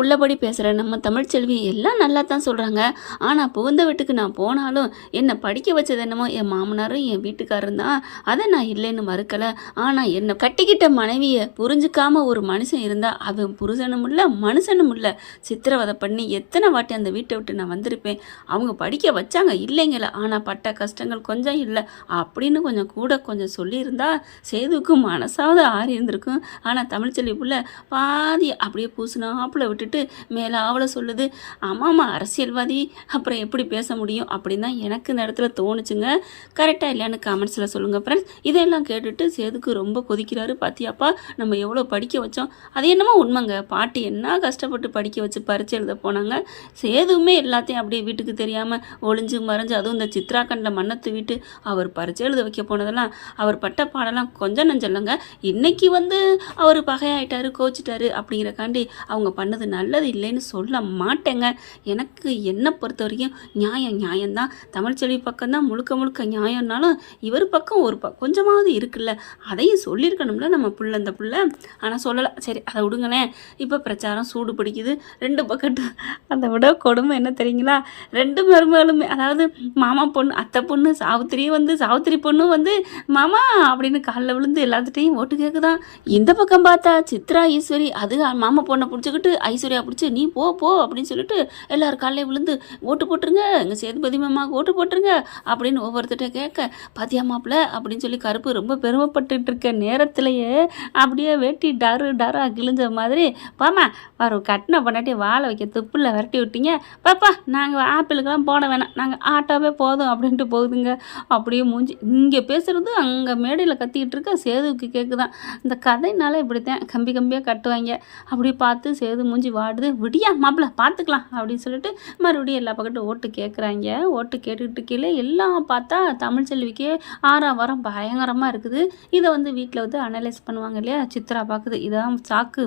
உள்ளபடி பேசுகிற நம்ம தமிழ்ச்செல்வி எல்லாம் நல்லா தான் சொல்கிறாங்க. ஆனால் புகுந்த வீட்டுக்கு நான் போனாலும் என்னை படிக்க வச்சது என்னமோ என் மாமனாரும் என் வீட்டுக்காரரும் தான். அதை நான் இல்லைன்னு மறுக்கலை. ஆனால் என்னை கட்டிக்கிட்ட மனைவியை புரிஞ்சுக்காம ஒரு மனுஷன் இருந்தால் அவன் புருஷனும் இல்லை மனுஷனும் இல்லை. சித்திரவதை பண்ணி எத்தனை வாட்டி அந்த வீட்டை விட்டு நான் வந்திருப்பேன். அவங்க படிக்க வச்சாங்க இல்லைங்கள, ஆனால் பட்ட கஷ்டங்கள் கொஞ்சம் இல்லை அப்படின்னு கொஞ்சம் கூட கொஞ்சம் சொல்லியிருந்தா சேதுவுக்கு மனசாவது ஆறி இருந்திருக்கும். ஆனால் தமிழ்ச்செல்வி புள்ள பாதி அப்படியே பூசினாப்புல விட்டுட்டு மேலே ஆவலை சொல்லுது. ஆமாம்மா அரசியல்வாதி அப்புறம் எப்படி பேச முடியும் அப்படின்னு தான் எனக்கு இந்த இடத்துல தோணுச்சுங்க. கரெக்டாக இல்லையான்னு காமெண்ட்ஸில் சொல்லுங்கள் ஃப்ரெண்ட்ஸ். இதெல்லாம் கேட்டுட்டு சேதுக்கு ரொம்ப கொதிக்கிறாரு. பாத்தியாப்பா நம்ம எவ்வளோ படிக்க வச்சோம், அது என்னமோ உண்மைங்க. பாட்டி என்ன கஷ்டப்பட்டு படிக்க வச்சு பரிச்சு எழுத போனாங்க. சேதுவுமே எல்லாத்தையும் அப்படியே வீட்டுக்கு தெரியாமல் ஒளிஞ்சு மறைஞ்சு, அதுவும் இந்த சித்ராக்கண்டில் மண்ணை தூவிட்டு அவர் பரிச்சு எழுத வைக்க போனதெல்லாம் அவர் பட்ட பாடெல்லாம் கொஞ்சம் நஞ்சல்லங்க. இன்னைக்கு அவர் பகையாயிட்டாரு கோச்சிட்டாரு அப்படிங்கிறக்காண்டி அவங்க பண்ணது நல்லது இல்லைன்னு சொல்ல மாட்டேங்க. எனக்கு என்னை பொறுத்த வரைக்கும் நியாயம்தான். தமிழ்ச்செல்வி பக்கம்தான் முழுக்க முழுக்க நியாயம்னாலும் இவர் பக்கம் ஒரு கொஞ்சமாவது இருக்குல்ல, அதையும் சொல்லியிருக்கணும்ல நம்ம அந்த புள்ள. ஆனால் சொல்லலை. சரி அதை விடுங்களேன். இப்போ பிரச்சாரம் சூடு பிடிக்குது. 2 பக்கத்து. அதை விட கொடுமை என்ன தெரியுங்களா, 2 மருமகளுமே, அதாவது மாமா பொண்ணு அத்தை பொண்ணு சாவித்திரி பொண்ணு மாமா அப்படின்னு காலில் விழுந்து எல்லாத்துட்டையும் ஓட்டு கேட்குதான். இந்த பக்கம் பார்த்தா சித்ரா ஈஸ்வரி அது மாமா பொண்ணை பிடிச்சிக்கிட்டு ஐஸ்வர்யா பிடிச்சி நீ போ அப்படின்னு சொல்லிட்டு எல்லாரும் காலையில் விழுந்து ஓட்டு போட்டுருங்க, எங்கள் சேதுபதி மாமாவுக்கு ஓட்டு போட்டுருங்க அப்படின்னு ஒவ்வொருத்தட்ட கேட்க, பாத்தியா மாப்பிள்ள அப்படின்னு சொல்லி கருப்பு ரொம்ப பெருமைப்பட்டு இருக்க நேரத்திலேயே அப்படியே வெட்டி டரா கிழிஞ்ச மாதிரி, பாமா வரும் கட்டின பண்ணாட்டி வாழை வைக்க துப்புல விரட்டி விட்டீங்க பாப்பா, நாங்கள் ஆப்பிளுக்கெல்லாம் போட வேணாம், நாங்கள் ஆட்டோவே போதும் அப்படின்ட்டு போகுதுங்க. அப்படியே மூஞ்சி இங்கே பேசுறது அங்கே மேடையில் கத்திக்கிட்டு இருக்க சேதுவுக்கு கேட்குதான். இந்த கதைனால இப்படித்தான் கம்பியாக கட்டுவாங்க. அப்படி பார்த்து சேது மூஞ்சி வாடுது. விடியா மாப்பிள்ள பார்த்துக்கலாம் அப்படின்னு சொல்லிட்டு மறுபடியும் எல்லா பக்கட்டும் ஓட்டு கேட்குறாங்க. ஓட்டு கேட்டுக்கிட்டு கீழே எல்லாம் பார்த்தா தமிழ்ச்செல்விக்கே 6ஆம் வாரம் பயங்கரமாக இருக்குது. இதை வீட்டில் அனலைஸ் பண்ணுவாங்க இல்லையா, சித்ரா பார்க்குது. இதான் சாக்கு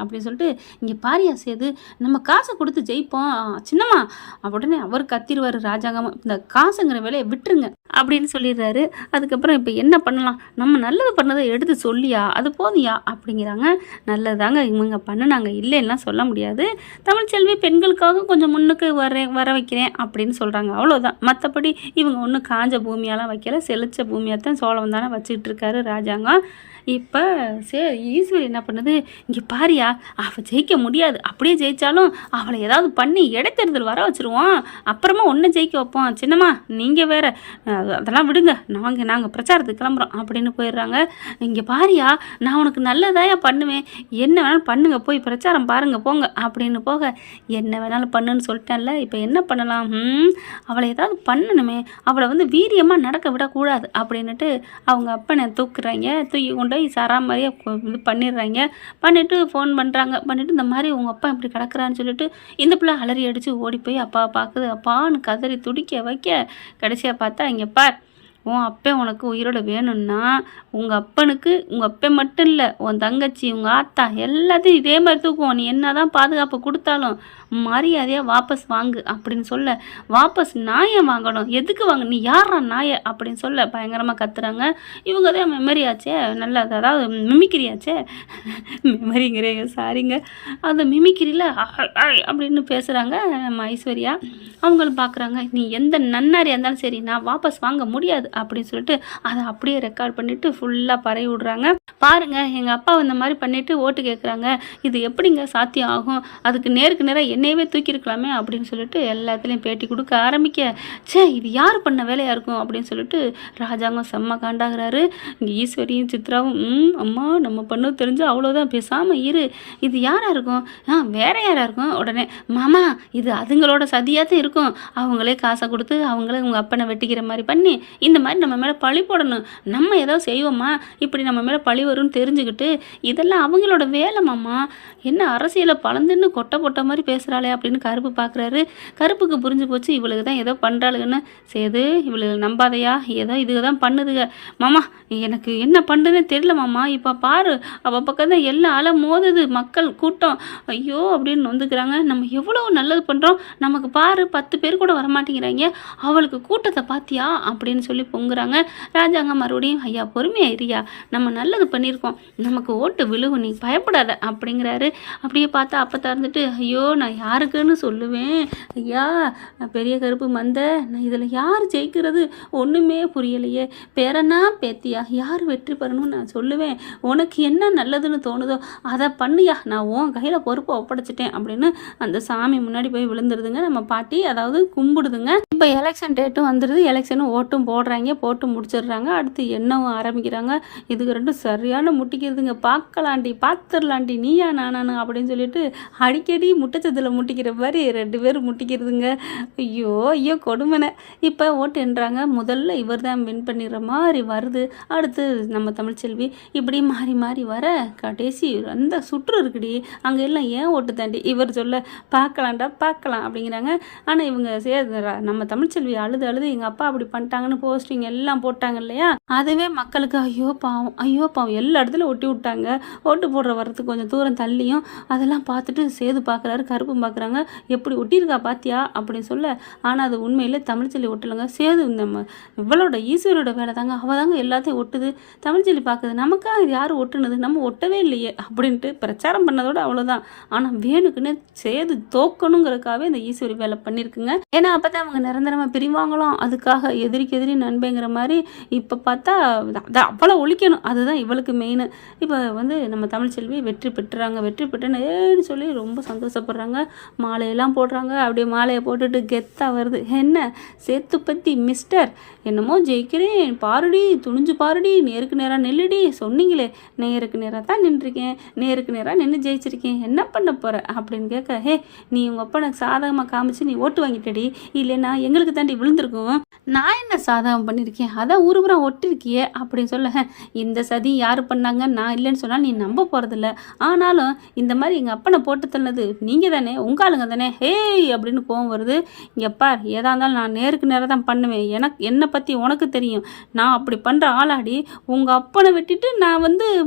அப்படின்னு சொல்லிட்டு, இங்கே பாரியா சேது நம்ம காசை கொடுத்து ஜெயிப்போம் சின்னம்மா அப்படின்னு அவர் கத்திடுவார் ராஜாங்கமாக. இந்த காசுங்கிற வேலையை விட்டுருங்க அப்படின்னு சொல்லிடுறாரு. அதுக்கப்புறம் இப்போ என்ன பண்ணலாம், நம்ம நல்லது பண்ணதை எடுத்து சொல்லியா அது போதியா அப்படிங்கிறாங்க. நல்லதாங்க இவங்க பண்ணினாங்க இல்லைன்னா சொல்ல முடியாது. தமிழ்ச்செல்வி பெண்களுக்காக கொஞ்சம் முன்னுக்கு வர வைக்கிறேன் அப்படின்னு சொல்கிறாங்க, அவ்வளோதான். மற்றபடி இவங்க ஒன்றும் காஞ்ச பூமியெல்லாம் வைக்கல, செழிச்ச பூமியாக தான் சோளம் தானே வச்சுக்கிட்டு இருக்காரு ராஜாங்கம். இப்போ ஈஸ்வரி என்ன பண்ணுது, இங்கே பாரியா அவள் ஜெயிக்க முடியாது, அப்படியே ஜெயித்தாலும் அவளை ஏதாவது பண்ணி இடைத்தேர்தல் வர வச்சுருவோம், அப்புறமா ஒன்று ஜெயிக்க வைப்போம் சின்னம்மா, நீங்கள் வேறு அதெல்லாம் விடுங்க, நாங்கள் பிரச்சாரத்துக்கு கிளம்புறோம் அப்படின்னு போயிடுறாங்க. இங்கே பாரியா நான் உனக்கு நல்லதாயா பண்ணுவேன், என்ன வேணாலும் பண்ணுங்க, போய் பிரச்சாரம் பாருங்கள் போங்க அப்படின்னு போக, என்ன வேணாலும் பண்ணுன்னு சொல்லிட்டேன்ல, இப்போ என்ன பண்ணலாம், அவளை ஏதாவது பண்ணணுமே, அவளை வீரியமாக நடக்க விடக்கூடாது அப்படின்னுட்டு அவங்க அப்பனை தூக்குறாங்க. தூக்கி கொண்டு சராமரியாக இது பண்ணிட்டு ஃபோன் பண்ணிட்டு இந்த மாதிரி உங்கள் அப்பா இப்படி கிடக்குறான்னு சொல்லிட்டு இந்த பிள்ளை அலறி அடித்து ஓடி போய் அப்பா பார்க்குது. அப்பான்னு கதறி துடிக்க வைக்க கடைசியாக பார்த்தா இங்கே பார், உன் அப்பன் உனக்கு உயிரோட வேணும்னா உங்கள் அப்பனுக்கு உங்கள் அப்பன் மட்டும் இல்லை, உன் தங்கச்சி உங்கள் ஆத்தா எல்லாத்தையும் இதே மாதிரி தூக்குவோம், நீ என்ன தான் பாதுகாப்பு கொடுத்தாலும் மரியாதையாக வாபஸ் வாங்கு அப்படின்னு சொல்ல, வாபஸ் நாயை வாங்கணும், எதுக்கு வாங்க, நீ யாரா நாயை அப்படின்னு சொல்ல பயங்கரமாக கத்துறாங்க. இவங்க தான் மெமரி ஆச்சே, நல்ல அதாவது மிமிக்கிரி ஆச்சே, மெமரிங்கிறேங்க சாரிங்க, அந்த மிமிக்கிரியில் அப்படின்னு பேசுகிறாங்க நம்ம ஐஸ்வர்யா. அவங்களும் பார்க்குறாங்க, நீ எந்த நன்னாரியாக இருந்தாலும் சரி நான் வாபஸ் வாங்க முடியாது அப்படின்னு சொல்லிட்டு அதை அப்படியே ரெக்கார்ட் பண்ணிவிட்டு ஃபுல்லாக பரவி விடுறாங்க. பாருங்கள் எங்கள் அப்பா இந்த மாதிரி பண்ணிவிட்டு ஓட்டு கேட்குறாங்க, இது எப்படிங்க சாத்தியம் ஆகும், அதுக்கு நேருக்கு நேராக என்னையவே தூக்கியிருக்கலாமே அப்படின்னு சொல்லிட்டு எல்லாத்துலேயும் பேட்டி கொடுக்க ஆரம்பிக்க, இது யார் பண்ண வேலையாக இருக்கும் அப்படின்னு சொல்லிட்டு ராஜாங்கம் செம்ம காண்டாகிறாரு. இங்கே ஈஸ்வரியும் சித்ராவும் அம்மா நம்ம பண்ணது தெரிஞ்சு அவ்வளோதான், பேசாமல் இரு, இது யாராக இருக்கும், வேற யாராக இருக்கும், உடனே மாமா இது அதுங்களோட சதியாக தான் இருக்கும், அவங்களே காசை கொடுத்து அவங்களே உங்கள் அப்பனை வெட்டிக்கிற மாதிரி பண்ணி இந்த மாதிரி நம்ம மேலே பழி போடணும், நம்ம ஏதாவது செய்வோமா, இப்படி நம்ம மேலே பழி வரும்னு தெரிஞ்சுக்கிட்டு இதெல்லாம் அவங்களோட வேலை மாமா, என்ன அரசியலை பழந்துன்னு கொட்டை போட்ட மாதிரி பேசுகிறாங்க பேசுகிறாளே அப்படின்னு கருப்பு பார்க்குறாரு. கருப்புக்கு புரிஞ்சு போச்சு இவளுக்கு தான் ஏதோ பண்ணுறாளுங்கன்னு. சேது இவளுக்கு நம்பாதையா, ஏதோ இதுக்கு தான் பண்ணுதுங்க. மாமா எனக்கு என்ன பண்ணுறதுன்னு தெரியல மாமா, இப்போ பாரு அவள் பக்கம் தான் எல்லாம் அலை மோதுது மக்கள் கூட்டம், ஐயோ அப்படின்னு வந்துக்கிறாங்க. நம்ம எவ்வளோ நல்லது பண்ணுறோம், நமக்கு பாரு 10 பேர் கூட வரமாட்டேங்கிறாங்க, அவளுக்கு கூட்டத்தை பார்த்தியா அப்படின்னு சொல்லி பொங்குறாங்க. ராஜாங்க மறுபடியும் ஐயா பொறுமையாயிரியா, நம்ம நல்லது பண்ணியிருக்கோம், நமக்கு ஓட்டு விழுவும், நீ பயப்படாத அப்படிங்கிறாரு. அப்படியே பார்த்தா அப்போ திறந்துட்டு ஐயோ நான் யாருக்குன்னு சொல்லுவேன் ஐயா, பெரிய கருப்பு மந்த, நான் இதில் யார் ஜெயிக்கிறது ஒன்றுமே புரியலையே, பேரனா பேத்தியா யார் வெற்றி பெறணும்னு நான் சொல்லுவேன், உனக்கு என்ன நல்லதுன்னு தோணுதோ அதை பண்ணியா, நான் உன் கையில் பொறுப்பை ஒப்படைச்சிட்டேன் அப்படின்னு அந்த சாமி முன்னாடி போய் விழுந்துருதுங்க. நம்ம பாட்டி அதாவது கும்பிடுதுங்க. இப்போ எலெக்ஷன் டேட்டும் வந்துடுது, எலெக்ஷனும் ஓட்டும் போடுறாங்க, போட்டு முடிச்சிடுறாங்க. அடுத்து என்னவும் ஆரம்பிக்கிறாங்க. இதுக்கு ரெண்டும் சரியான முட்டிக்கிறதுங்க. பார்த்துடலாண்டி நீயா நானானு அப்படின்னு சொல்லிட்டு அடிக்கடி முட்டச்சத்தில் முட்டிக்கிற மாதிரி 2 பேரும் முட்டிக்கிறதுங்க. ஐயோ ஐயோ கொடுமனை. இப்போ ஓட்டு என்றாங்க. முதல்ல இவர் தான் வின் பண்ணிடுற மாதிரி வருது. அடுத்து நம்ம தமிழ்ச்செல்வி, இப்படி மாறி மாறி வர கடைசி அந்த சுற்று இருக்குடி, அங்கே எல்லாம் ஏன் ஓட்டு தாண்டி இவர் சொல்ல பார்க்கலாம்டா பார்க்கலாம் அப்படிங்கிறாங்க. ஆனால் இவங்க நம்ம தமிழ்ச்செல்வி அழுது அழுது எங்கள் அப்பா அப்படி பண்ணிட்டாங்கன்னு போஸ்டிங் எல்லாம் போட்டாங்க இல்லையா, அதுவே மக்களுக்கு ஐயோ பாவம் எல்லா இடத்துல ஒட்டி விட்டாங்க. ஓட்டு போடுற வரத்துக்கு கொஞ்சம் தூரம் தள்ளியும் அதெல்லாம் பார்த்துட்டு சேது பார்க்குறாரு, கருப்பும் பார்க்குறாங்க, எப்படி ஒட்டியிருக்கா பாத்தியா அப்படின்னு சொல்ல. ஆனால் அது உண்மையிலே தமிழ்ச்செல்வி ஒட்டலைங்க. சேது நம்ம இவளோட ஈஸ்வரோட வேலை தாங்க, அவள் தாங்க எல்லாத்தையும் ஒட்டுது. தமிழ்ச்செல்வி பார்க்குது நமக்கா இது யாரும் ஒட்டுனது, நம்ம ஒட்டவே இல்லையே அப்படின்ட்டு பிரச்சாரம் பண்ணதோட அவ்வளோதான். ஆனால் வேணுக்குன்னு சேது தோக்கணுங்கிறதுக்காகவே இந்த ஈஸ்வரி வேலை பண்ணியிருக்குங்க. ஏன்னா அப்போ தான் அவங்க நிரந்தரமாக பிரிவாங்களாம், அதுக்காக எதிரிக்கு எதிரி நண்பங்கிற மாதிரி. இப்போ பார்த்தா அதை அவ்வளோ ஒழிக்கணும், அதுதான் இவளுக்கு மெயின். இப்போ நம்ம தமிழ்ச்செல்வி வெற்றி பெற்றுன்னு சொல்லி ரொம்ப சந்தோஷப்படுறாங்க. மாலையெல்லாம் போடுறாங்க. அப்படியே மாலையை போட்டுட்டு கெத்தாக வருது. என்ன சேத்து பற்றி மிஸ்டர், என்னமோ ஜெயிக்கிறேன் பாருடி, துணிஞ்சு பாருடி, நேருக்கு நேராக நில்லுடி, சொன்னீங்களே நேருக்கு நேராக தான் நின்றுருக்கேன், நேருக்கு நேராக நின்று ஜெயிச்சிருக்கேன், என்ன பண்ண போகிற அப்படின்னு கேட்க, ஹே நீ உங்கள் அப்பா எனக்கு சாதகமாக காமிச்சு நீ ஓட்டு வாங்கிட்டடி, இல்லைன்னா எங்களுக்கு தாண்டி விழுந்திருக்கும், நான் என்ன சாதகம் பண்ணியிருக்கேன், அதான் ஊருபுறம் ஒட்டிருக்கியே அப்படின்னு சொல்ல. இந்த சதி யார் பண்ணாங்க, நான் இல்லைன்னு சொன்னால் நீ நம்ப போகிறதில்ல, ஆனாலும் இந்த மாதிரி எங்கள் அப்பனை போட்டு தள்ளது நீங்கள் தானே, உங்கள் ஆளுங்க தானே, ஹேய் அப்படின்னு கோவம் வருது. இங்கே பார், ஏதா இருந்தாலும் நான் நேருக்கு நேராக தான் பண்ணுவேன், என்னை பற்றி உனக்கு தெரியும், நான் அப்படி பண்ணுற ஆளாடி உங்கள் அப்பனை வெட்டிட்டு நான்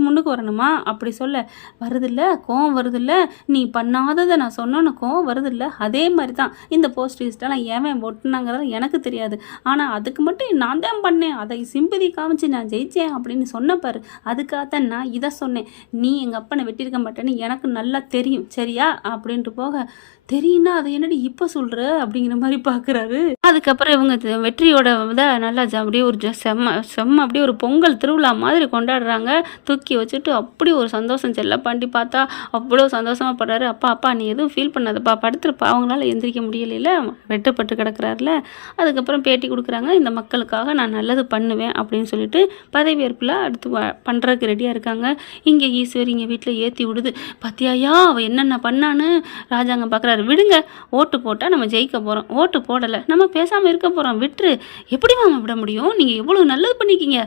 முன்னுக்கு வரணுமா அப்படி சொல்ல. வருதில்ல கோவம் வருதில்ல, நீ பண்ணாததை நான் சொன்னோன்னு கோவம் வருதில்ல. அதே மாதிரி தான் இந்த போஸ்ட் லிஸ்ட்டெல்லாம் ஏன் ஒட்டுனாங்கிறத எனக்கு தெரியாது, ஆனால் அதுக்கு மட்டும் நான் தான் பண்ணேன், அதை சிம்பதி காமிச்சு நான் ஜெயித்தேன் அப்படின்னு சொன்னப்பாரு, அதுக்காகத்தான் நான் இதை சொன்னேன், நீ எங்கள் அப்பனை வெட்டியிருக்க மாட்டேன்னு எனக்கு நல்லா தெரியும் சரியா அப்படின்ட்டு போக, தெரியுன்னா அதை என்னடி இப்போ சொல்கிற அப்படிங்கிற மாதிரி பார்க்குறாரு. அதுக்கப்புறம் இவங்க வெற்றியோட இதை நல்லா அப்படியே ஒரு செம்ம அப்படியே ஒரு பொங்கல் திருவிழா மாதிரி கொண்டாடுறாங்க. தூக்கி வச்சுட்டு அப்படி ஒரு சந்தோஷம். செல்லப்பாண்டி பார்த்தா அவ்வளோ சந்தோஷமாக படுறாரு. அப்பா நீ எதுவும் ஃபீல் பண்ணாதப்பா, படுத்துருப்பா, அவங்களால எந்திரிக்க முடியலையில, வெட்டப்பட்டு கிடக்குறாருல. அதுக்கப்புறம் பேட்டி கொடுக்குறாங்க, இந்த மக்களுக்காக நான் நல்லது பண்ணுவேன் அப்படின்னு சொல்லிட்டு பதவியேற்பில் அடுத்து பண்ணுறதுக்கு ரெடியாக இருக்காங்க. இங்கே ஈஸ்வரி இங்கே வீட்டில் ஏற்றி விடுது. பார்த்தியாயா அவள் என்னென்ன பண்ணான்னு ராஜாங்க பார்க்குறாரு. விடுங்க, ஓட்டு போட்டால் நம்ம ஜெயிக்க போகிறோம், ஓட்டு போடலை நம்ம பேசாமல் இருக்க போகிறோம், விட்டுரு, எப்படி மாமா விட முடியும், நீங்கள் எவ்வளோ நல்லது பண்ணிக்கிங்க,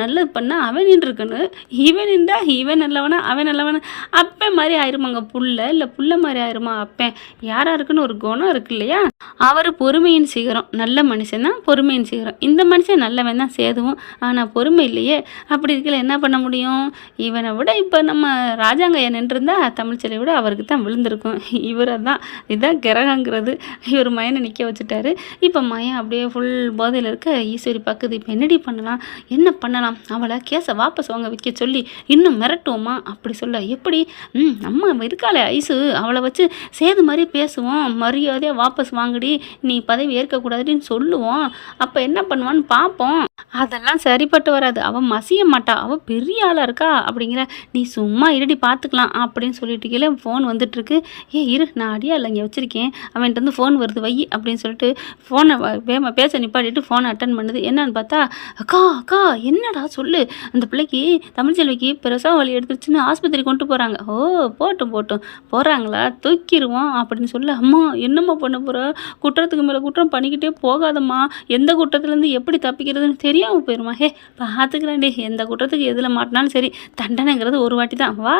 நல்லது பண்ணால் அவன் நின்றுருக்கணும், இவன் நின்றா இவன் நல்லவனா அவன் நல்லவனா, அப்பன் மாதிரி ஆயிருமாங்க புள்ள, இல்லை புள்ள மாதிரி ஆயிருமா அப்பன், யாராக இருக்குன்னு ஒரு குணம் இருக்கு இல்லையா, அவர் பொறுமையின் சிகரம், நல்ல மனுஷன் தான் பொறுமையின் சிகரம், இந்த மனுஷன் நல்லவன் தான் சேதுவும், ஆனால் பொறுமை இல்லையே, அப்படி இருக்கல என்ன பண்ண முடியும், இவனை விட இப்போ நம்ம ராஜாங்க நின்றுருந்தா தமிழ்ச்செல்வியை விட அவருக்கு தான் விழுந்திருக்கும், இவரை தான் இதுதான் கிரகங்கிறது. இவர் மயனை நிற்க வச்சுட்டாரு. இப்போ மயன் அப்படியே ஃபுல் போதையில் இருக்க ஈஸ்வரி பார்க்குது. இப்போ என்னடி பண்ணலாம், என்ன பண்ணலாம், அவளை கேஸை வாபஸ் வாங்க வைக்க சொல்லி இன்னும் மிரட்டுவோமா அப்படி சொல்ல. எப்படி நம்ம இருக்காளே ஐசு, அவளை வச்சு சேது மாதிரி பேசுவோம், மரியாதையாக வாபஸ் வாங்கடி, நீ பதவி ஏற்கக்கூடாதுன்னு சொல்லுவோம், அப்போ என்ன பண்ணுவான்னு பார்ப்போம், அதெல்லாம் சரிப்பட்டு வராது, அவன் மசிய மாட்டா, அவள் பெரிய ஆளாக இருக்கா அப்படிங்கிற, நீ சும்மா இருடி பார்த்துக்கலாம் அப்படின்னு சொல்லிட்டு கீழே ஃபோன் வந்துட்டுருக்கு. இரு நான் அடியால் இங்கே வச்சுருக்கேன், அவன்கிட்ட ஃபோன் வருது வை அப்படின்னு சொல்லிட்டு ஃபோனை பேச நிப்பாட்டிட்டு ஃபோனை அட்டன் பண்ணுது. என்னன்னு பார்த்தா, அக்கா என்னடா சொல்லு, அந்த பிள்ளைக்கு தமிழ்ச்செல்விக்கு பிரசவ வலி எடுத்துருச்சுன்னு ஆஸ்பத்திரி கொண்டு போகிறாங்க. ஓ போட்டும் போகிறாங்களா, தூக்கிடுவோம் அப்படின்னு சொல்ல. அம்மா என்னம்மா பண்ண போகிற, குற்றத்துக்கு மேலே குற்றம் பண்ணிக்கிட்டே போகாதம்மா, எந்த குற்றத்துலேருந்து எப்படி தப்பிக்கிறதுன்னு தெரியாமல் தெரியாமல் போயிருமா? பார்த்துக்கிறேன்டி, எந்த குற்றத்துக்கு எதில் மாட்டினாலும் சரி, தண்டனைங்கிறது ஒரு வாட்டி தான், வா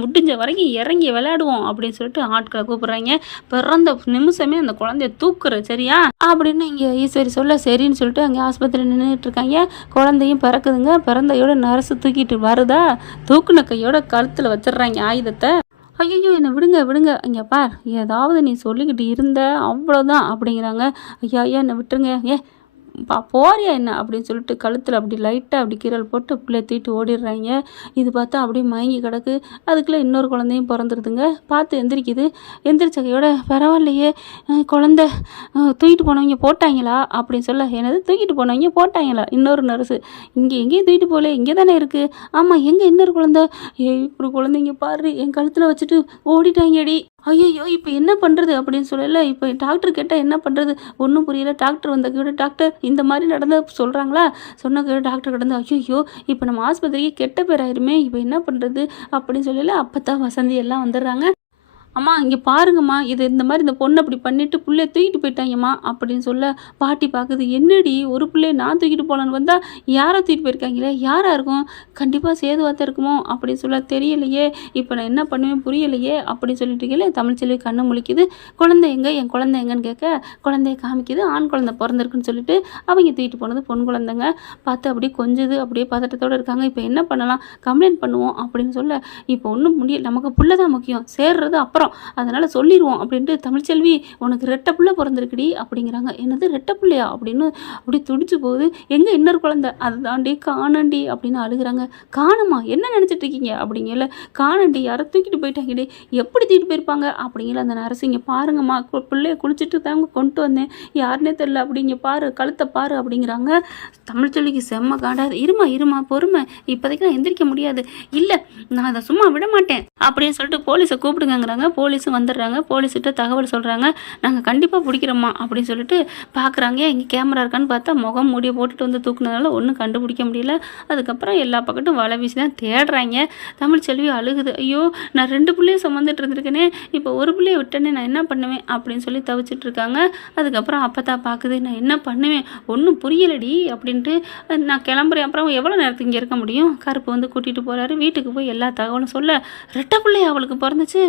முடிஞ்ச வரைக்கும் இறங்கி விளையாடுவோம் அப்படின்னு சொல்லிட்டு ஆட்களை கூப்பிட்றாங்க. பிறந்த நிமிஷமே அந்த குழந்தைய தூக்குற சரியா அப்படின்னு இங்கே ஈஸ்வரி சொல்ல சரின்னு சொல்லிட்டு அங்கே ஆஸ்பத்திரி நின்றுட்டு இருக்காங்க. குழந்தையும் பிறக்குதுங்க. பிறந்தையோட நர்ஸு தூக்கிட்டு வருதா, தூக்குன கையோட கழுத்தில் வச்சிடுறாங்க ஆயுதத்தை. ஐயோ என்னை விடுங்க விடுங்க, இங்கே பார், ஏதாவது நீ சொல்லிக்கிட்டு இருந்த அவ்வளோதான் அப்படிங்கிறாங்க. ஐயா ஐயா என்னை விட்டுருங்க, போறியா என்ன அப்படின்னு சொல்லிட்டு கழுத்தில் அப்படி லைட்டாக அப்படி கீரல் போட்டு பிள்ளைய தூக்கிட்டு ஓடிடுறாங்க. இது பார்த்தா அப்படியே மயங்கி கிடக்கு. அதுக்குள்ளே இன்னொரு குழந்தையும் பிறந்துருதுங்க. பார்த்து எந்திரிக்குது. எந்திரிச்ச கையோட பரவாயில்லையே, குழந்தை தூக்கிட்டு போனவங்க போட்டாங்களா அப்படின்னு சொல்ல, என்னது தூக்கிட்டு போனவங்க போட்டாங்களா? இன்னொரு நர்ஸு, இங்கே எங்கேயும் தூக்கிட்டு போகல, இங்கே தானே இருக்குது. ஆமாம், எங்கே இன்னொரு குழந்தை? இப்படி குழந்தைங்க பாரு, என் கழுத்தில் வச்சுட்டு ஓடிட்டாங்கடி. ஐயோ இப்போ என்ன பண்ணுறது அப்படின்னு சொல்லல. இப்போ டாக்டர் கேட்டால் என்ன பண்ணுறது ஒன்றும் புரியல. டாக்டர் வந்த கூட, டாக்டர் இந்த மாதிரி நடந்த சொல்கிறாங்களா? சொன்ன கூட டாக்டர் கிடந்து ஐயோ இப்போ நம்ம ஆஸ்பத்திரிக்கு கெட்ட பேர் ஆயிருமே, இப்போ என்ன பண்ணுறது அப்படின்னு சொல்லல. அப்போ தான் வசந்தி எல்லாம் வந்துடுறாங்க. அம்மா இங்கே பாருங்கம்மா, இது இந்த மாதிரி இந்த பொண்ணு அப்படி பண்ணிவிட்டு பிள்ளைய தூக்கிட்டு போயிட்டாங்கம்மா அப்படின்னு சொல்ல, பாட்டி பார்க்குது. என்னடி ஒரு பிள்ளைய நான் தூக்கிட்டு போகலான்னு வந்தால் யாரை தூக்கிட்டு போயிருக்காங்களே, யாராக இருக்கும்? கண்டிப்பாக சேதுவாத்தான் இருக்குமோ அப்படின்னு சொல்ல, தெரியலையே, இப்போ நான் என்ன பண்ணுவேன் புரியலையே அப்படின்னு சொல்லிட்டு இருக்கீங்களே. தமிழ்ச்செல்வி கண்ணு முழிக்குது. குழந்தை எங்கே, என் குழந்தை எங்கன்னு கேட்க, குழந்தைய காமிக்குது. ஆண் குழந்தை பிறந்திருக்குன்னு சொல்லிட்டு அவங்க தூக்கிட்டு போனது பொன் குழந்தைங்க. பார்த்து அப்படியே கொஞ்சது, அப்படியே பதட்டத்தோடு இருக்காங்க. இப்போ என்ன பண்ணலாம், கம்ப்ளைண்ட் பண்ணுவோம் அப்படின்னு சொல்ல, இப்போ ஒன்றும் முடியல, நமக்கு புள்ள தான் முக்கியம், சேர்றது அப்புறம், அதனால் சொல்லிடுவோம் அப்படின்ட்டு, தமிழ்ச்செல்வி உனக்கு ரெட்டை பிள்ளை பிறந்திருக்குடி அப்படிங்கிறாங்க. என்னது ரெட்டை பிள்ளையா அப்படின்னு அப்படி துடிச்சு போகுது. எங்கே இன்னொரு குழந்தை? அதை தாண்டி காணண்டி அப்படின்னு அழுகிறாங்க. காணுமா, என்ன நினச்சிட்டு இருக்கீங்க அப்படிங்கல. காணண்டி, யாரை தூக்கிட்டு போயிட்டாங்கடி. எப்படி தூக்கிட்டு போயிருப்பாங்க அப்படிங்கிற. அந்த நரசிங்க பாருங்கம்மா, பிள்ளைய குளிச்சுட்டு தாங்க கொண்டு வந்தேன், யாருன்னே தெரியல அப்படிங்க, பாரு கழுத்தை பாரு அப்படிங்கிறாங்க. தமிழ்ச்செல்விக்கு செம்ம காண்டாது. இருமா பொறுமை, இப்போதைக்கு நான் எந்திரிக்க முடியாது, இல்லை நான் அதை சும்மா விட மாட்டேன் அப்படின்னு சொல்லிட்டு போலீஸை கூப்பிடுங்கிறாங்க. போலீஸும் வந்துடுறாங்க. போலீஸ்கிட்ட தகவல் சொல்கிறாங்க. நாங்கள் கண்டிப்பாக பிடிக்கிறோம்மா அப்படின்னு சொல்லிட்டு பார்க்குறாங்க. இங்கே கேமரா இருக்கான்னு பார்த்தா முகம் மூடியை போட்டுட்டு வந்து தூக்குனதால ஒன்றும் கண்டுபிடிக்க முடியல. அதுக்கப்புறம் எல்லா பக்கட்டும் வலை வீசி தான் தேடுறாங்க. தமிழ்ச்செல்வி அழுகுது. ஐயோ நான் 2 பிள்ளையும் சுமந்துட்டு இருந்திருக்கேனே, இப்போ ஒரு பிள்ளைய விட்டேனே, நான் என்ன பண்ணுவேன் அப்படின்னு சொல்லி தவிச்சிட்டு இருக்காங்க. அதுக்கப்புறம் அப்போ தான் பார்க்குது. நான் என்ன பண்ணுவேன் ஒன்றும் புரியலடி அப்படின்ட்டு. நான் கிளம்புறேன், அப்புறம் எவ்வளோ நேரத்துக்கு இங்கே இருக்க முடியும்? கருப்பு வந்து கூட்டிகிட்டு போகிறாரு. வீட்டுக்கு போய் எல்லா தகவலும் சொல்ல, ரெட்டை பிள்ளைய அவளுக்கு பிறந்துச்சு.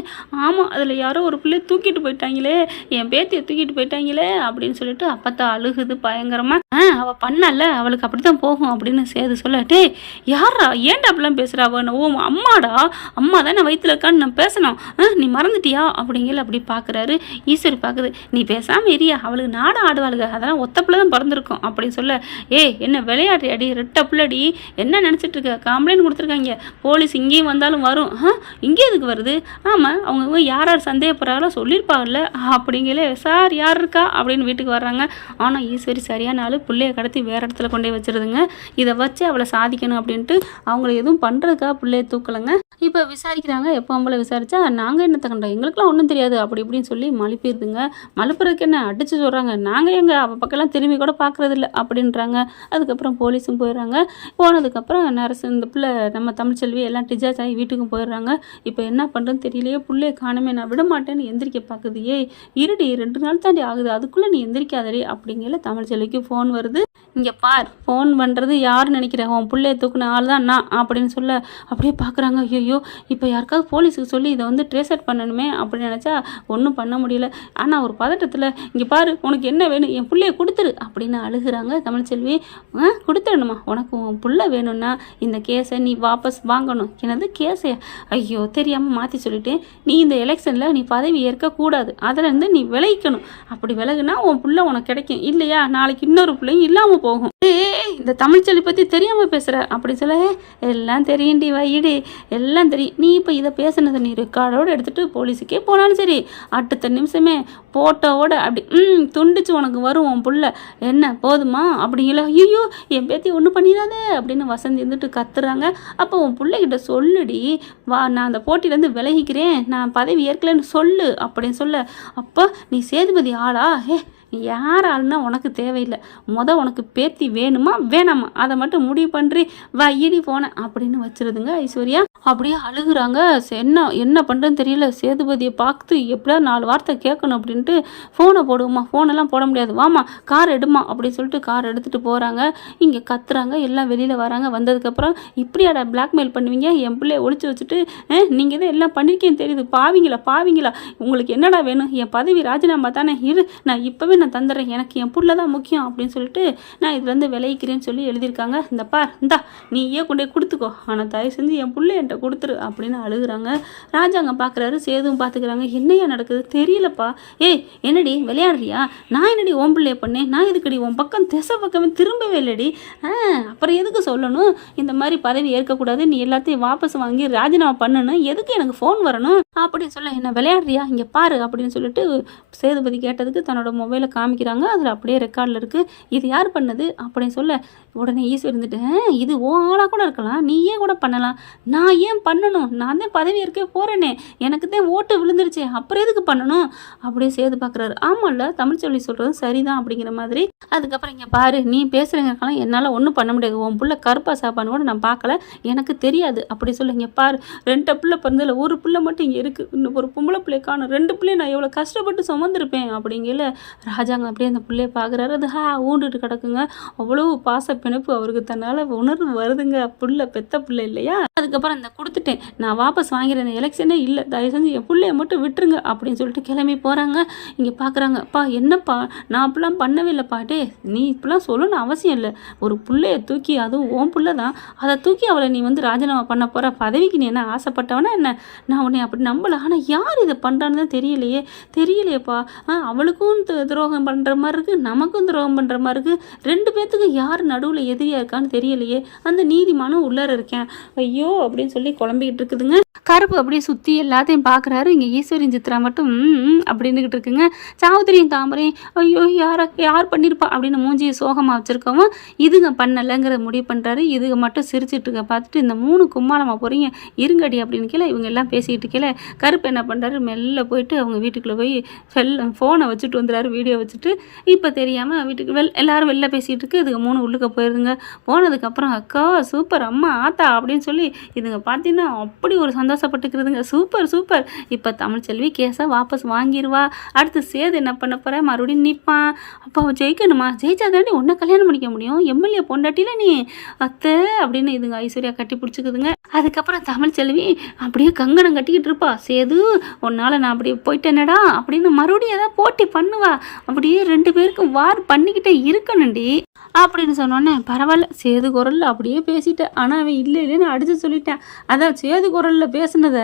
ஆமாம், அதில் யாரோ ஒரு பிள்ளைய தூக்கிட்டு போயிட்டாங்களே, என் பேத்தியை தூக்கிட்டு போயிட்டாங்களே அப்படின்னு சொல்லிட்டு அப்பத்தான் அழுகுது பயங்கரமாக. அவள் பண்ணல, அவளுக்கு அப்படி தான் போகும் அப்படின்னு சேது சொல்ல, டே யாரா ஏன்டா அப்படிலாம் பேசுகிறா? அவன் ஓ அம்மாடா, அம்மா தானே வயிற்றுல இருக்கான்னு நான் பேசணும், நீ மறந்துட்டியா அப்படிங்கிற. அப்படி பார்க்குறாரு. ஈஸ்வரி பார்க்குது. நீ பேசாமல் எரியா, அவளுக்கு நாடம் ஆடுவாளுங்க, அதெல்லாம் ஒத்த பிள்ளை தான் பிறந்திருக்கும் அப்படின்னு சொல்ல, என்ன விளையாட்டு அடி, ரெட்டை பிள்ளைடி, என்ன நினச்சிட்டு இருக்க? கம்ப்ளைண்ட் கொடுத்துருக்காங்க, போலீஸ் இங்கேயும் வந்தாலும் வரும். இங்கே எதுக்கு வருது? ஆமாம், அவங்க யார் சந்தேகப்படுறாங்களோ சொல்லியிருப்பாங்கல்ல அப்படிங்கல. சார் யார் இருக்கா அப்படின்னு வீட்டுக்கு வர்றாங்க. ஆனால் ஈஸ்வரி சரியான ஆள், பிள்ளைய கடத்தி வேறு இடத்துல கொண்டே வச்சுருதுங்க. இதை வச்சு அவளை சாதிக்கணும் அப்படின்ட்டு அவங்கள எதுவும் பண்ணுறதுக்காக பிள்ளைய தூக்கலைங்க. இப்போ விசாரிக்கிறாங்க. எப்போ அவங்கள விசாரித்தா, நாங்கள் என்ன கண்டோம், எங்களுக்குலாம் ஒன்றும் தெரியாது அப்படி இப்படின்னு சொல்லி மழுப்பிடுதுங்க. மழுப்புறதுக்கு என்ன அடித்து சொல்கிறாங்க. நாங்கள் எங்கள் அவள் பக்கம்லாம் திரும்பி கூட பார்க்குறதில்ல அப்படின்றாங்க. அதுக்கப்புறம் போலீஸும் போயிடுறாங்க. போனதுக்கப்புறம் நரசு இந்த பிள்ளை நம்ம தமிழ்ச்செல்வி எல்லாம் டிஜார்ஜ் ஆகி வீட்டுக்கும் போயிடுறாங்க. இப்போ என்ன பண்ணுறதுன்னு தெரியலையே, பிள்ளைய காணுமே, நான் விட மாட்டேன்னு எந்திரிக்க பார்க்குது. இருடி 2 நாள் தாண்டி ஆகுது, அதுக்குள்ளே நீ எந்திரிக்காதடி அப்படிங்கிற. தமிழ்ச்செல்விக்கு ஃபோன் வருது. இங்கே பார், ஃபோன் பண்ணுறது யாருன்னு நினைக்கிறேன், உன் பிள்ளைய தூக்குன ஆள் தான் நான் அப்படின்னு சொல்ல, அப்படியே பார்க்குறாங்க. ஐயோ இப்போ யாருக்காவது போலீஸுக்கு சொல்லி இதை வந்து ட்ரேஸ் அவுட் பண்ணணுமே அப்படின்னு நினச்சா ஒன்றும் பண்ண முடியல. ஆனால் ஒரு பதட்டத்தில், இங்கே பாரு உனக்கு என்ன வேணும், என் பிள்ளைய கொடுத்துரு அப்படின்னு அழுகுறாங்க. தமிழ்ச்செல்வி, கொடுத்துடணுமா? உனக்கு உன் பிள்ளை வேணும்னா இந்த கேஸை நீ வாபஸ் வாங்கணும். எனது கேஸை? ஐயோ தெரியாமல் மாற்றி சொல்லிட்டேன். நீ இந்த எலெக்ஷனில் நீ பதவி ஏற்கக்கூடாது, அதிலேருந்து நீ விளைக்கணும். அப்படி விலகுனா உன் பிள்ளை உனக்கு கிடைக்கும், இல்லையா நாளைக்கு இன்னொரு பிள்ளையும் இல்லாமல் போகும். இந்த தமிழ்ச்செல்வி பற்றி தெரியாமல் பேசுகிற அப்படி சொல்ல, எல்லாம் தெரியும்டி வையிடி, எல்லாம் தெரியும். நீ இப்போ இதை பேசுனதை நீ ரெக்கார்டோடு எடுத்துகிட்டு போலீஸுக்கே போனாலும் சரி, அடுத்த நிமிஷமே போட்டோவோட அப்படி துண்டிச்சு உனக்கு வரும் உன் புள்ள. என்ன போதுமா அப்படிங்கள. ஐயோ என் பேத்தி ஒன்றும் பண்ணிடாதே அப்படின்னு வசந்தி இருந்துட்டு கத்துறாங்க. அப்போ உன் பிள்ளைகிட்ட சொல்லுடி, வா நான் அந்த போட்டியிலேருந்து விலகிக்கிறேன், நான் பதவி ஏற்கலன்னு சொல்லு அப்படின்னு சொல்ல. அப்போ நீ சேதுபதி ஆளா? யார் ஆளுன்னா உனக்கு தேவையில்லை, உனக்கு பேத்தி வேணுமா வேணாமா அதை மட்டும் முடிவு பண்ணுறி, வா இடி போனேன் அப்படின்னு வச்சிருதுங்க ஐஸ்வர்யா. அப்படியே அழுகுறாங்க. என்ன என்ன பண்ணுறதுன்னு தெரியல. சேதுபதியை பார்த்து எப்படியா 4 வார்த்தை கேட்கணும் அப்படின்ட்டு ஃபோனை போடுவோம்மா, ஃபோனெல்லாம் போட முடியாது, வாமா கார் எடுமா அப்படின்னு சொல்லிட்டு கார் எடுத்துகிட்டு போகிறாங்க. இங்கே கத்துறாங்க, எல்லாம் வெளியில் வராங்க. வந்ததுக்கப்புறம் இப்படியாடா பிளாக்மெயில் பண்ணுவீங்க, என் பிள்ளைய ஒழிச்சு வச்சுட்டு நீங்கள் தான் எல்லாம் பண்ணிருக்கேன்னு தெரியுது, பாவிங்களா உங்களுக்கு என்னடா வேணும், என் பதவி ராஜினாமா தானே, நான் இப்போவே நான் தந்துடுறேன், எனக்கு என் புள்ள தான் முக்கியம் அப்படின்னு சொல்லிட்டு நான் இதுலேருந்து விளைவிக்கிறேன்னு சொல்லி எழுதியிருக்காங்க. இந்த பார் இந்தா நீயே கொண்டு கொடுத்துக்கோ, ஆனால் தயவு செஞ்சு என் பிள்ளை என்கிட்ட கொடுத்துரு அப்படின்னு அழுகுறாங்க. ராஜாங்க பார்க்குறாரு, சேதுவும் பார்த்துக்கிறாங்க. என்னையா நடக்குது தெரியலப்பா. ஏய் என்னடி விளையாடுறியா, நான் என்னடி ஓம் பிள்ளைய பண்ணேன், நான் எதுக்கடி உன் பக்கம் திசை பக்கமே திரும்பவே இல்லடி, அப்புறம் எதுக்கு சொல்லணும் இந்த மாதிரி பதவி ஏற்கக்கூடாது, நீ எல்லாத்தையும் வாபஸ் வாங்கி ராஜினாமா பண்ணணும், எதுக்கு எனக்கு ஃபோன் வரணும் அப்படின்னு சொல்ல, என்ன விளையாடுறியா இங்கே பாரு அப்படின்னு சொல்லிட்டு சேதுபதி கேட்டதுக்கு தன்னோட மொபைலை காமிக்கிறாங்க. அதில் அப்படியே ரெக்கார்டில் இருக்குது, இது யார் பண்ணது அப்படின்னு சொல்ல, உடனே ஈஸ்வரி இருந்துட்டு இது ஓ ஆளாக கூட இருக்கலாம், நீயே கூட பண்ணலாம், நான் ஏன் பண்ணணும், நான் தான் பதவி இருக்க போகிறேனே, எனக்கு தான் ஓட்டு விழுந்துருச்சு, அப்புறம் எதுக்கு பண்ணணும் அப்படியே சேது பார்க்குறாரு. ஆமாம்ல தமிழ்ச்செல்வி சொல்கிறது சரிதான் அப்படிங்கிற மாதிரி. அதுக்கப்புறம் இங்கே பாரு, நீ பேசுகிறீங்கலாம் என்னால் ஒன்றும் பண்ண முடியாது, உன் புள்ள கருப்பா சாப்பான்னு கூட நான் பார்க்கல, எனக்கு தெரியாது அப்படி சொல்ல. இங்கே பாரு 2 பிள்ளை பிறந்ததில் ஒரு பிள்ளை மட்டும் இங்கே இருக்குது, இன்னும் ஒரு பொம்பளை பிள்ளை காணும், 2 பிள்ளையை நான் எவ்வளோ கஷ்டப்பட்டு சுமந்துருப்பேன் அப்படிங்கல. ராஜாங்க அப்படியே அந்த பிள்ளையை பார்க்குறாரு. அது ஊண்டுட்டு கிடக்குங்க. அவ்வளோ பாச பிணைப்பு அவருக்கு தன்னால் உணர்வு வருதுங்க, புள்ள பெத்த பிள்ளை இல்லையா. அதுக்கப்புறம் இந்த கொடுத்துட்டேன், நான் வாபஸ் வாங்கிறேன், எலெக்ஷனே இல்லை, தயவு செஞ்சு என் பிள்ளைய மட்டும் விட்டுருங்க அப்படின்னு சொல்லிட்டு கிளம்பி போகிறாங்க. இங்கே பார்க்குறாங்க, அப்பா என்னப்பா நான் அப்படிலாம் பண்ணவே இல்லைப்பா, டே நீ இப்படிலாம் சொல்லணும்னு அவசியம் இல்லை, ஒரு பிள்ளைய தூக்கி, அதுவும் ஓன் பிள்ளை தான், அதை தூக்கி அவளை நீ வந்து ராஜினாமா பண்ண போகிற, பதவிக்கு நீ என்ன ஆசைப்பட்டவனா என்ன, நான் உன்னை அப்படி நம்பலை, ஆனால் யார் இதை பண்ணுறான்னு தான் தெரியலையேப்பா, அவளுக்கும் துரோகம் பண்ணுற மாதிரி இருக்குது, நமக்கும் துரோகம் பண்ணுற மாதிரி இருக்குது, 2 பேர்த்துக்கும் யார் நடுவில் எதிரியாக இருக்கான்னு தெரியலையே, அந்த நீதிமானும் உள்ளார இருக்கேன், ஐயோ அப்படின்னு சொல்லி குழம்பிக்கிட்டு இருக்குதுங்க. கருப்பு அப்படியே சுற்றி எல்லாத்தையும் பார்க்குறாரு. இங்கே ஈஸ்வரி சித்ரா மட்டும் அப்படின்னுக்கிட்டு இருக்குங்க. சாவுத்திரியும் தாமரையும் ஐயோ யார் பண்ணியிருப்பா அப்படின்னு மூஞ்சியை சோகமாக வச்சுருக்கவும், இதுங்க பண்ணலைங்கிற முடிவு பண்ணுறாரு. இதுங்க மட்டும் சிரிச்சிட்டு இருக்க பார்த்துட்டு, இந்த 3 கும்மாளமாக போகிறீங்க இருங்கடி அப்படின்னு கீழே இவங்க எல்லாம் பேசிக்கிட்டு கீழே கருப்பு என்ன பண்ணுறாரு, மெல்ல போயிட்டு அவங்க வீட்டுக்குள்ளே போய் ஃபோனை வச்சுட்டு வந்துடுறாரு, வீடியோ வச்சுட்டு. இப்போ தெரியாமல் வீட்டுக்கு எல்லாரும் வெளில பேசிகிட்டு இருக்கு. இதுங்க 3 உள்ளுக்க போயிருதுங்க. போனதுக்கப்புறம் அக்கா சூப்பர், அம்மா ஆத்தா அப்படின்னு சொல்லி இதுங்க பார்த்தீங்கன்னா அப்படி ஒரு சந்தோஷப்பட்டுக்கிறதுங்க. சூப்பர் இப்போ தமிழ்ச்செல்வி கேஸை வாபஸ் வாங்கிடுவா. அடுத்து சேது என்ன பண்ண போகிற, மறுபடியும் நிற்பான். அப்போ ஜெயிக்கணுமா, ஜெயிச்சா தாண்டி உன்னை கல்யாணம் பண்ணிக்க முடியும், எம்எல்ஏ பொண்டாட்டில நீ அத்தை அப்படின்னு இதுங்க ஐஸ்வர்யா கட்டி பிடிச்சிக்குதுங்க. அதுக்கப்புறம் தமிழ்ச்செல்வி அப்படியே கங்கணம் கட்டிக்கிட்டு இருப்பா. சேது உன்னால் நான் அப்படியே போயிட்டேனடா அப்படின்னு மறுபடியும் ஏதாவது போட்டி பண்ணுவா. அப்படியே 2 பேருக்கும் வார் பண்ணிக்கிட்டே இருக்கணும்டி அப்படின்னு சொன்னோன்னே, பரவாயில்ல சேது குரலில் அப்படியே பேசிட்டேன், ஆனால் அவன் இல்லைன்னு அடித்து சொல்லிட்டேன். அதான் சேது குரலில் பேசுனதை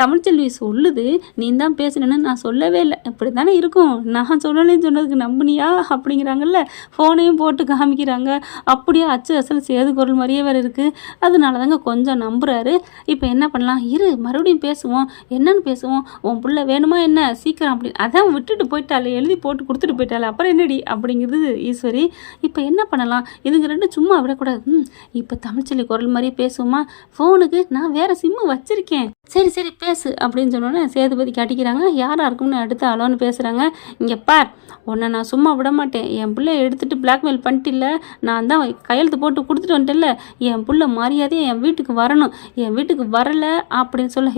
தமிழ்ச்செல்வி சொல்லுது, நீ தான் பேசுனேன்னு நான் சொல்லவே இல்லை, இப்படி தானே இருக்கும், நான் சொல்லலைன்னு சொன்னதுக்கு நம்பினியா அப்படிங்கிறாங்கல்ல. ஃபோனையும் போட்டு காமிக்கிறாங்க. அப்படியே அச்சு அசல் சேது குரல் மாதிரியே வேறு இருக்குது. அதனால தாங்க கொஞ்சம் நம்புகிறாரு. இப்போ என்ன பண்ணலாம், மறுபடியும் பேசுவோம், என்னன்னு பேசுவோம், உன் பிள்ளை வேணுமா என்ன சீக்கிரம் அப்படி, அதான் விட்டுட்டு போயிட்டாலே, எழுதி போட்டு கொடுத்துட்டு போயிட்டாலே, அப்புறம் என்னடி அப்படிங்கிறது ஈஸ்வரி. இப்போ என்ன பண்ணலாம், இதுங்க 2 சும்மா விடக்கூடாது. இப்போ தமிழ்ச்செல்வி குரல் மாதிரியே பேசுவோமா, ஃபோனுக்கு நான் வேறு சிம்மு வச்சுருக்கேன், சரி பேசு அப்படின்னு சொன்னோன்னே சேதுபதி கட்டிக்கிறாங்க. யாராக இருக்கும்னு அடுத்து அலோன்னு பேசுகிறாங்க. இங்கே பார், உன்னை நான் சும்மா விட மாட்டேன், என் பிள்ளைய எடுத்துகிட்டு பிளாக்மெயில் பண்ணிட்டில்ல, நான் தான் கையெழுத்து போட்டு கொடுத்துட்டு வந்துட்டேன்ல, என் பிள்ளை மரியாதையே என் வீட்டுக்கு வரணும், என் வீட்டுக்கு வரலை அப்படின்னு சொல்ல.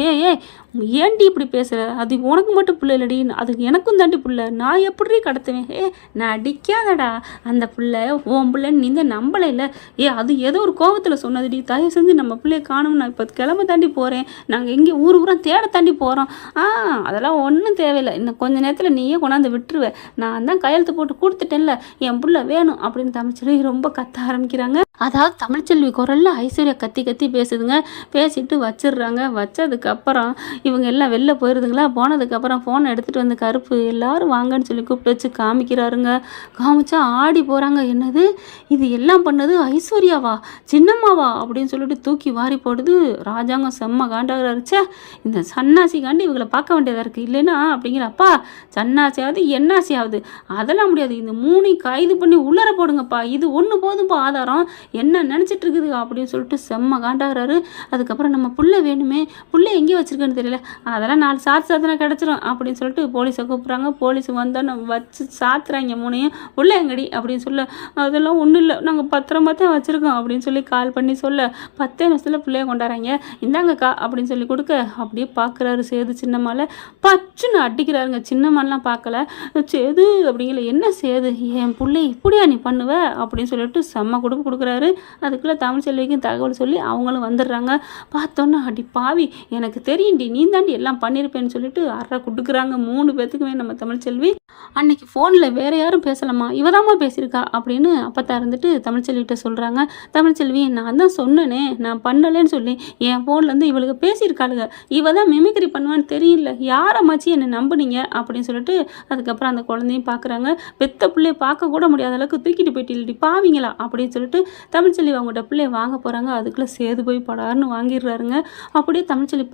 ஏன்டி இப்படி பேசுகிற, அது உனக்கு மட்டும் பிள்ளை இல்லடி, அது எனக்கும் தாண்டி பிள்ளை, நான் எப்படி கடத்துவேன், நான் அடிக்காதடா, அந்த பிள்ளை உன் பிள்ளைன்னு நீ தான் நம்பலை இல்லை, அது ஏதோ ஒரு கோபத்தில் சொன்னதுடி, தயவு செஞ்சு நம்ம பிள்ளைய காணும், நான் இப்போ கிளம்ப தாண்டி போகிறேன், நாங்கள் எங்கே ஊர் தேட தாண்டி போகிறோம், அதெல்லாம் ஒன்றும் தேவையில்லை, இன்னும் கொஞ்ச நேரத்தில் நீயே கொண்டாந்து விட்டுருவேன், நான் தான் கையெழுத்து போட்டு கொடுத்துட்டேன்ல, என் பிள்ளை வேணும் அப்படின்னு தமிழ்ச்செல்வி ரொம்ப கத்த ஆரம்பிக்கிறாங்க. அதாவது தமிழ்ச்செல்வி குரலில் ஐஸ்வர்யா கத்தி பேசுதுங்க. பேசிட்டு வச்சிடுறாங்க. வச்சதுக்கப்புறம் இவங்க எல்லாம் வெளில போயிடுதுங்களா. போனதுக்கப்புறம் ஃபோனை எடுத்துகிட்டு வந்து கருப்பு எல்லாரும் வாங்கன்னு சொல்லி கூப்பிட்டு வச்சு காமிக்கிறாருங்க. காமிச்சா ஆடி போகிறாங்க. என்னது இது எல்லாம் பண்ணது ஐஸ்வர்யாவா, சின்னம்மாவா அப்படின்னு சொல்லிட்டு தூக்கி வாரி போடுது. ராஜாங்கம் செம்ம காண்டாகிறாருச்சே, இந்த சன்னாசி காண்டி இவங்களை பார்க்க வேண்டியதாக இருக்குது, இல்லைன்னா அப்படிங்கிறப்பா சன்னாசியாவது என்னாசியாவது அதெல்லாம் முடியாது, இந்த 3 கைது பண்ணி உள்ளர போடுங்கப்பா, இது ஒன்று போதும்ப்பா ஆதாரம், என்ன நினச்சிட்டு இருக்குது அப்படின்னு சொல்லிட்டு செம்ம காண்டாகிறாரு. அதுக்கப்புறம் நம்ம புள்ள வேணுமே, புள்ள எங்கே வச்சிருக்கேன்னு தெரியல, அதெல்லாம் 4 சாத்தினா கிடச்சிரும் அப்படின்னு சொல்லிட்டு போலீஸை கூப்பிட்றாங்க. போலீஸ் வந்தோன்னு வச்சு சாத்துறாங்க மூணையும். புள்ள எங்கடி அப்படின்னு சொல்ல, அதெல்லாம் ஒன்றும் இல்லை, நாங்கள் பத்திரமா தான் வச்சுருக்கோம் அப்படின்னு சொல்லி கால் பண்ணி சொல்ல 10 நிமிஷத்தில் பிள்ளைய கொண்டாடுறாங்க. இந்தாங்கக்கா அப்படின்னு சொல்லி கொடுக்க அப்படியே பார்க்குறாரு சேது சின்னம்மாவில். பச்சுன்னு அடிக்கிறாருங்க. சின்னம்மாலாம் பார்க்கல. சேது அப்படிங்கிற, என்ன சேது என் பிள்ளை இப்படியா நீ பண்ணுவ அப்படின்னு சொல்லிட்டு செம்ம கொடுக்குறாரு. அதுக்குள்ளே தமிழ்ச்செல்விக்கும் தகவல் சொல்லி அவங்களும் வந்துடுறாங்க. பார்த்தோன்னா அடி பாவி, எனக்கு தெரியும்டி, நீ தாண்டி எல்லாம் பண்ணியிருப்பேன்னு சொல்லிட்டு அரை கொடுக்குறாங்க 3 பேத்துக்குமே. நம்ம தமிழ்ச்செல்வி அன்னைக்கு ஃபோனில் வேறு யாரும் பேசலாமா, இவதாம்மா பேசியிருக்கா அப்படின்னு அப்பத்தா இருந்துட்டு தமிழ்ச்செல்விகிட்ட சொல்கிறாங்க. தமிழ்ச்செல்வி, நான் தான் சொன்னேனே, நான் பண்ணலேன்னு சொல்லி என் ஃபோன்லேருந்து இவளுக்கு பேசியிருக்காளுங்க, இவ தான் மிமிக்ரி பண்ணுவான்னு தெரியல, யாரம்மாச்சி என்னை நம்புனீங்க அப்படின்னு சொல்லிட்டு அதுக்கப்புறம் அந்த குழந்தையும் பார்க்குறாங்க. பெத்த பிள்ளைய பார்க்க கூட முடியாத அளவுக்கு தூக்கிட்டு போயிட்டு இல்லடி பாவிங்களா அப்படின்னு சொல்லிட்டு தமிழ்ச்செல்வி அவங்கள்ட்ட பிள்ளைய வாங்க போகிறாங்க. அதுக்குள்ளே சேது போய் படார்னு வாங்கிடுறாருங்க. அப்படியே தமிழ்ச்செல்வி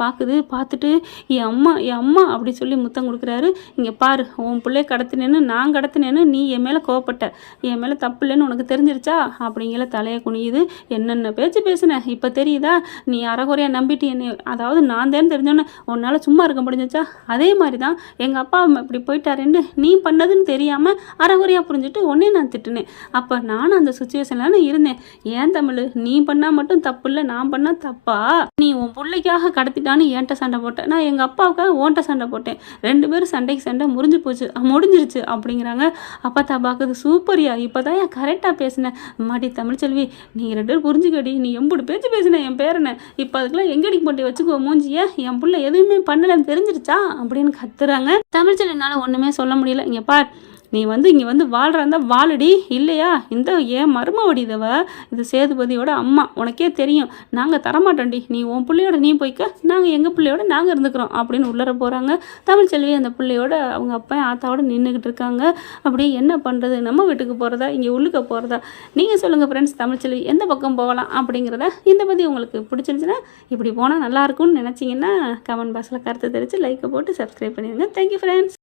பார்த்துட்டு என் அம்மா அப்படி சொல்லி முத்தம் கொடுக்குறாரு. இங்கே பாரு, உன் பிள்ளைய கடத்தினேன்னு நான் கடத்தினேன்னு நீ என் மேலே கோவப்பட்ட, என் மேலே தப்பு இல்லைன்னு உனக்கு தெரிஞ்சிருச்சா அப்படிங்கிற தலையை குனியுது. என்னென்ன பேச்சு பேசுனேன் இப்போ தெரியுதா, நீ அறகுறையாக நம்பிட்டு என்னை, அதாவது நான் தான் தெரிஞ்சோன்னு உன்னால் சும்மா இருக்க முடிஞ்சிச்சா, அதே மாதிரி தான் எங்கள் அப்பா இப்படி போயிட்டாருன்னு நீ பண்ணதுன்னு தெரியாமல் அறகுறையாக புரிஞ்சுட்டு உடனே நான் திட்டுனேன். அப்போ நானும் அந்த சுச்சுவேஷனில் இருந்தேன். ஏன் தமிழ், நீ பண்ணால் மட்டும் தப்பு இல்லை, நான் பண்ணால் தப்பா, நீ உன் பிள்ளைக்காக கடத்திட்டான்னு என்கிட்ட சண்டை போட்டேன், நான் எங்கள் அப்பாவுக்காக ஓன்ட்ட சண்டை போட்டேன், 2 பேரும் சண்டைக்கு சண்டை முடிஞ்சிருச்சு அப்படிங்கிறாங்க. அப்பத்தா பார்க்குது, சூப்பரியா, இப்போ தான் என் கரெக்டாக பேசினேன். மாட்டி தமிழ்ச்செல்வி, நீங்கள் 2 பேரும் புரிஞ்சுக்கடி, நீ எம்புடு பேச்சு பேசினேன் என் பேரனை, இப்போ அதுக்கெல்லாம் எங்கடி போட்டி வச்சுக்கோ மூஞ்சிய, என் பிள்ளை எதுவுமே பண்ணலைன்னு தெரிஞ்சிருச்சா அப்படின்னு கத்துறாங்க. தமிழ்ச்செல்வினால ஒன்றுமே சொல்ல முடியல. இங்கே பார், நீ இங்கே வாழ்கிறா இருந்தால் வாழடி, இல்லையா இந்த ஏன் மருமவடி இதவ, இது சேதுபதியோட அம்மா, உனக்கே தெரியும், நாங்கள் தரமாட்டோண்டி, நீ உன் பிள்ளையோட நீ போய்க்க, நாங்கள் எங்கள் பிள்ளையோட நாங்கள் இருந்துக்கிறோம் அப்படின்னு உள்ளர போகிறாங்க. தமிழ்ச்செல்வி அந்த பிள்ளையோட அவங்க அப்பா ஆத்தாவோட நின்றுக்கிட்டு இருக்காங்க. அப்படியே என்ன பண்ணுறது, நம்ம வீட்டுக்கு போகிறதா இங்கே உள்ளுக்க போகிறதா, நீங்கள் சொல்லுங்கள் ஃப்ரெண்ட்ஸ், தமிழ்ச்செல்வி எந்த பக்கம் போகலாம் அப்படிங்கிறத. இந்த பற்றி உங்களுக்கு பிடிச்சிருந்துச்சுன்னா, இப்படி போனால் நல்லாயிருக்கும்னு நினச்சிங்கன்னா கமெண்ட் பாக்ஸில் கருத்து தெரிவித்து லைக்கை போட்டு சப்ஸ்கிரைப் பண்ணிடுங்க. Thank you friends.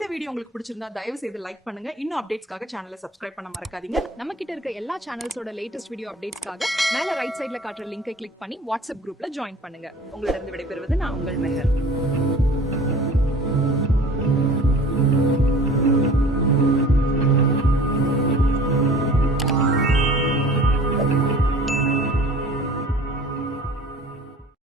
இந்த வீடியோ உங்களுக்கு பிடிச்சிருந்தா தயவு செய்து லைக் பண்ணுங்க. இன்னும் அப்டேட்ஸ்க்காக சேனலை சப்ஸ்கிரைப் பண்ண மறக்காதீங்க. நம்ம கிட்ட இருக்க எல்லா சேனல்ஸோட லேட்டஸ்ட் வீடியோ அப்டேட்ஸ்க்காக மேல ரைட் சைடுல காட்டுற லிங்கை கிளிக் பண்ணி வாட்ஸ்அப் குரூப்ல ஜாயின் பண்ணுங்க. உங்களிடம் விடைபெறுவது நான் உங்கள் மெஹர்.